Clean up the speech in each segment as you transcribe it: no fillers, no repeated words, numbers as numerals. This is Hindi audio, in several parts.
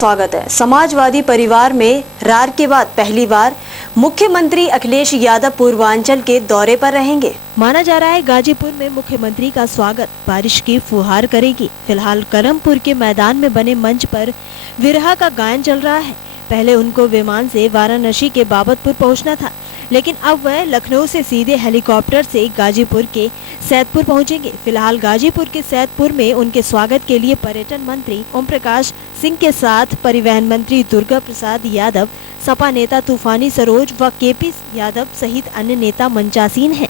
स्वागत है। समाजवादी परिवार में रार के बाद पहली बार मुख्यमंत्री अखिलेश यादव पूर्वांचल के दौरे पर रहेंगे। माना जा रहा है गाजीपुर में मुख्यमंत्री का स्वागत बारिश की फुहार करेगी। फिलहाल करमपुर के मैदान में बने मंच पर विरहा का गायन चल रहा है। पहले उनको विमान से वाराणसी के बाबतपुर पहुंचना था, लेकिन अब वह लखनऊ से सीधे हेलीकॉप्टर से गाजीपुर के सैदपुर पहुंचेंगे। फिलहाल गाजीपुर के सैदपुर में उनके स्वागत के लिए पर्यटन मंत्री ओम प्रकाश सिंह के साथ परिवहन मंत्री दुर्गा प्रसाद यादव, सपा नेता तूफानी सरोज व केपी यादव सहित अन्य नेता मंचासीन हैं।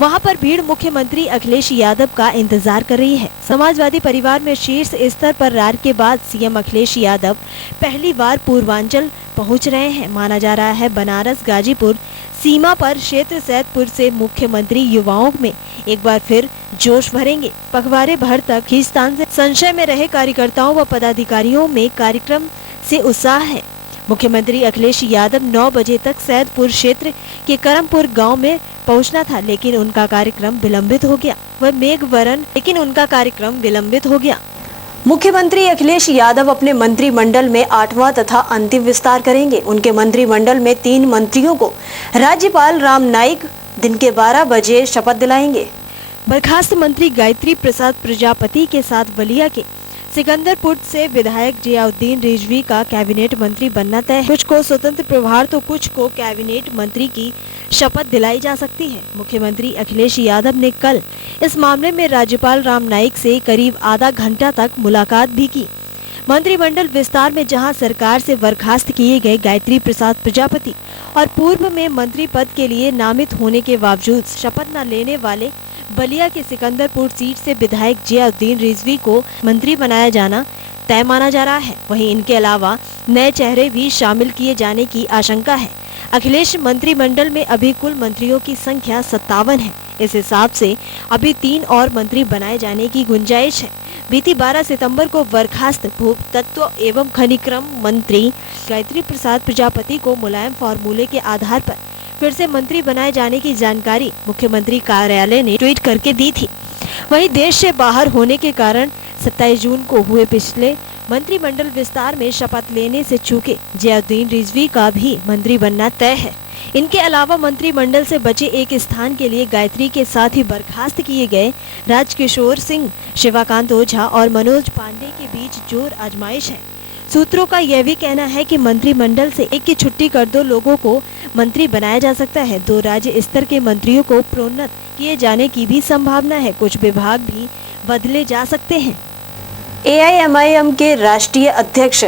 वहां पर भीड़ मुख्यमंत्री अखिलेश यादव का इंतजार कर रही है। समाजवादी परिवार में शीर्ष स्तर पर रार के बाद सीएम अखिलेश यादव पहली बार पूर्वांचल पहुंच रहे हैं। माना जा रहा है बनारस गाजीपुर सीमा पर क्षेत्र सैदपुर से मुख्यमंत्री युवाओं में एक बार फिर जोश भरेंगे। पखवाड़े भर तक खींचतान से संशय में रहे कार्यकर्ताओं व पदाधिकारियों में कार्यक्रम से उत्साह है। मुख्यमंत्री अखिलेश यादव 9 बजे तक सैदपुर क्षेत्र के करमपुर गांव में पहुंचना था, लेकिन उनका कार्यक्रम विलंबित हो गया। मुख्यमंत्री अखिलेश यादव अपने मंत्रिमंडल में 8वां तथा अंतिम विस्तार करेंगे। उनके मंत्रिमंडल में 3 मंत्रियों को राज्यपाल राम नाईक दिन के 12 बजे शपथ दिलाएंगे। बर्खास्त मंत्री गायत्री प्रसाद प्रजापति के साथ बलिया के सिकंदरपुर से विधायक जियाउद्दीन रिजवी का कैबिनेट मंत्री बनना तय है। कुछ को स्वतंत्र प्रभार तो कुछ को कैबिनेट मंत्री की शपथ दिलाई जा सकती है। मुख्यमंत्री अखिलेश यादव ने कल इस मामले में राज्यपाल राम नाईक से करीब आधा घंटा तक मुलाकात भी की। मंत्रिमंडल विस्तार में जहां सरकार से बर्खास्त किए गए गायत्री प्रसाद प्रजापति और पूर्व में मंत्री पद के लिए नामित होने के बावजूद शपथ न लेने वाले बलिया के सिकंदरपुर सीट से विधायक जियाउद्दीन रिजवी को मंत्री बनाया जाना तय माना जा रहा है। वहीं इनके अलावा नए चेहरे भी शामिल किए जाने की आशंका है। अखिलेश मंत्रिमंडल में अभी कुल मंत्रियों की संख्या 57 है। इस हिसाब से अभी 3 और मंत्री बनाए जाने की गुंजाइश है। बीती 12 सितंबर को बर्खास्त भूतत्व एवं खनिक्रम मंत्री गायत्री प्रसाद प्रजापति को मुलायम फार्मूले के आधार पर फिर से मंत्री बनाए जाने की जानकारी मुख्यमंत्री कार्यालय ने ट्वीट करके दी थी। वहीं देश से बाहर होने के कारण 27 जून को हुए पिछले मंत्रिमंडल विस्तार में शपथ लेने से चूके जियाउद्दीन रिजवी का भी मंत्री बनना तय है। इनके अलावा मंत्रिमंडल से बचे एक स्थान के लिए गायत्री के साथ ही बर्खास्त किए गए राजकिशोर सिंह, शिवाकांत ओझा और मनोज पांडे के बीच जोर आजमाइश है। सूत्रों का यह भी कहना है कि मंत्रिमंडल से एक की छुट्टी कर 2 लोगों को मंत्री बनाया जा सकता है। 2 राज्य स्तर के मंत्रियों को प्रोन्नत किए जाने की भी संभावना है। कुछ विभाग भी बदले जा सकते हैं। AIMIM के राष्ट्रीय अध्यक्ष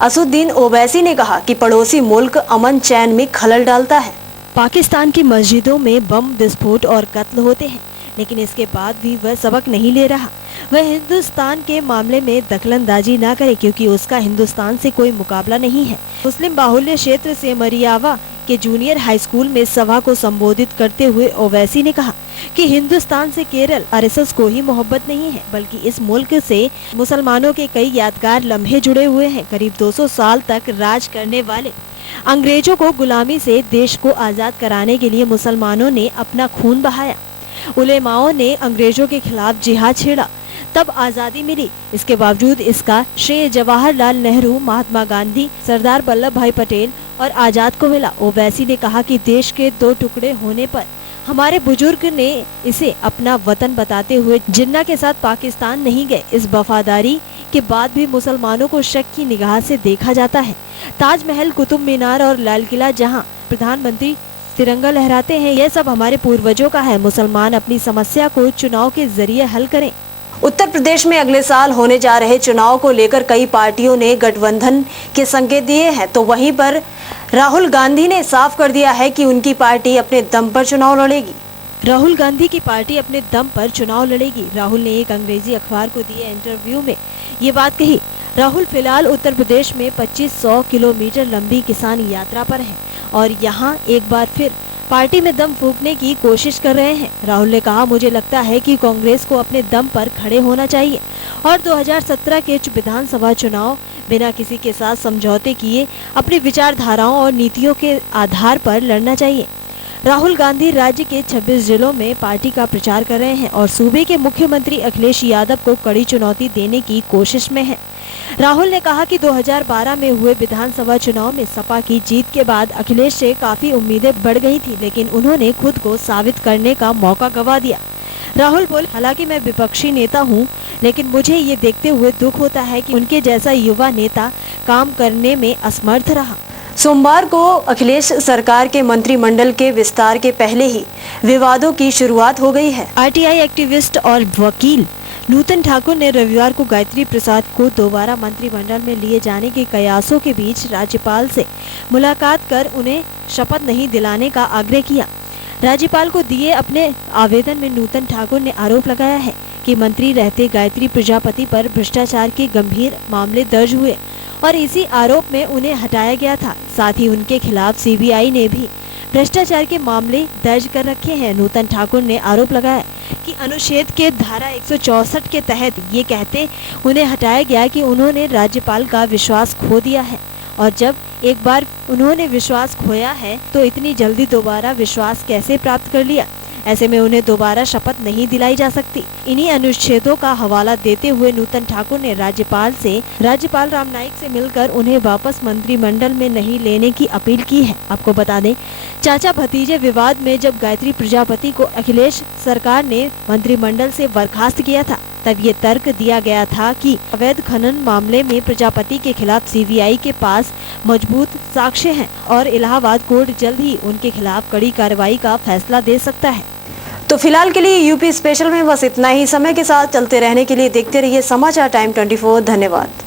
असुद्दीन ओवैसी ने कहा कि पड़ोसी मुल्क अमन चैन में खलल डालता है। पाकिस्तान की मस्जिदों में बम विस्फोट और कत्ल होते हैं, लेकिन इसके बाद भी वह सबक नहीं ले रहा। वह हिंदुस्तान के मामले में दखलंदाजी न करे, क्योंकि उसका हिंदुस्तान से कोई मुकाबला नहीं है। मुस्लिम बाहुल्य क्षेत्र से मरियावा के जूनियर हाई स्कूल में सभा को संबोधित करते हुए ओवैसी ने कहा कि हिंदुस्तान से केरल RSS को ही मोहब्बत नहीं है, बल्कि इस मुल्क से मुसलमानों के कई यादगार लम्हे जुड़े हुए हैं। करीब 200 साल तक राज करने वाले अंग्रेजों को गुलामी से देश को आजाद कराने के लिए मुसलमानों ने अपना खून बहाया। उलेमाओं ने अंग्रेजों के खिलाफ जिहाद छेड़ा, तब आजादी मिली। इसके बावजूद इसका श्रेय जवाहरलाल नेहरू, महात्मा गांधी, सरदार वल्लभ भाई पटेल और आजाद को मिला। ओवैसी ने कहा कि देश के 2 टुकड़े होने पर हमारे बुजुर्ग ने इसे अपना वतन बताते हुए जिन्ना के साथ पाकिस्तान नहीं गए। इस वफादारी के बाद भी मुसलमानों को शक की निगाह से देखा जाता है। ताजमहल, कुतुब मीनार और लाल किला जहाँ प्रधानमंत्री तिरंगा लहराते हैं, यह सब हमारे पूर्वजों का है। मुसलमान अपनी समस्या को चुनाव के जरिए हल करें। उत्तर प्रदेश में अगले साल होने जा रहे चुनाव को लेकर कई पार्टियों ने गठबंधन के संकेत दिए हैं, तो वहीं पर राहुल गांधी ने साफ कर दिया है कि उनकी पार्टी अपने दम पर चुनाव लड़ेगी। राहुल गांधी की पार्टी अपने दम पर चुनाव लड़ेगी। राहुल ने एक अंग्रेजी अखबार को दिए इंटरव्यू में ये बात कही। राहुल फिलहाल उत्तर प्रदेश में 2500 किलोमीटर लंबी किसान यात्रा पर है और यहाँ एक बार फिर पार्टी में दम फूंकने की कोशिश कर रहे हैं। राहुल ने कहा, मुझे लगता है कि कांग्रेस को अपने दम पर खड़े होना चाहिए और 2017 के विधानसभा चुनाव बिना किसी के साथ समझौते किए अपनी विचारधाराओं और नीतियों के आधार पर लड़ना चाहिए। राहुल गांधी राज्य के 26 जिलों में पार्टी का प्रचार कर रहे हैं और सूबे के मुख्यमंत्री अखिलेश यादव को कड़ी चुनौती देने की कोशिश में हैं। राहुल ने कहा कि 2012 में हुए विधानसभा चुनाव में सपा की जीत के बाद अखिलेश से काफी उम्मीदें बढ़ गई थी, लेकिन उन्होंने खुद को साबित करने का मौका गंवा दिया। राहुल बोले, हालांकि मैं विपक्षी नेता हूं, लेकिन मुझे ये देखते हुए दुख होता है कि उनके जैसा युवा नेता काम करने में असमर्थ रहा। सोमवार को अखिलेश सरकार के मंत्रिमंडल के विस्तार के पहले ही विवादों की शुरुआत हो गई है। आरटीआई एक्टिविस्ट और वकील नूतन ठाकुर ने रविवार को गायत्री प्रसाद को दोबारा मंत्रिमंडल में लिए जाने के कयासों के बीच राज्यपाल से मुलाकात कर उन्हें शपथ नहीं दिलाने का आग्रह किया। राज्यपाल को दिए अपने आवेदन में नूतन ठाकुर ने आरोप लगाया है कि मंत्री रहते गायत्री प्रजापति पर भ्रष्टाचार के गंभीर मामले दर्ज हुए और इसी आरोप में उन्हें हटाया गया था। साथ ही उनके खिलाफ सीबीआई ने भी भ्रष्टाचार के मामले दर्ज कर रखे हैं। नूतन ठाकुर ने आरोप लगाया कि अनुच्छेद के धारा 164 के तहत ये कहते उन्हें हटाया गया कि उन्होंने राज्यपाल का विश्वास खो दिया है और जब एक बार उन्होंने विश्वास खोया है तो इतनी जल्दी दोबारा विश्वास कैसे प्राप्त कर लिया। ऐसे में उन्हें दोबारा शपथ नहीं दिलाई जा सकती। इन्हीं अनुच्छेदों का हवाला देते हुए नूतन ठाकुर ने राज्यपाल राम नाईक से मिलकर उन्हें वापस मंत्रिमंडल में नहीं लेने की अपील की है। आपको बता दें, चाचा भतीजे विवाद में जब गायत्री प्रजापति को अखिलेश सरकार ने मंत्रिमंडल से बर्खास्त किया था, तब ये तर्क दिया गया था कि अवैध खनन मामले में प्रजापति के खिलाफ सीबीआई के पास मजबूत साक्ष्य हैं और इलाहाबाद कोर्ट जल्द ही उनके खिलाफ कड़ी कार्रवाई का फैसला दे सकता है। तो फिलहाल के लिए यूपी स्पेशल में बस इतना ही। समय के साथ चलते रहने के लिए देखते रहिए समाचार टाइम 24। धन्यवाद।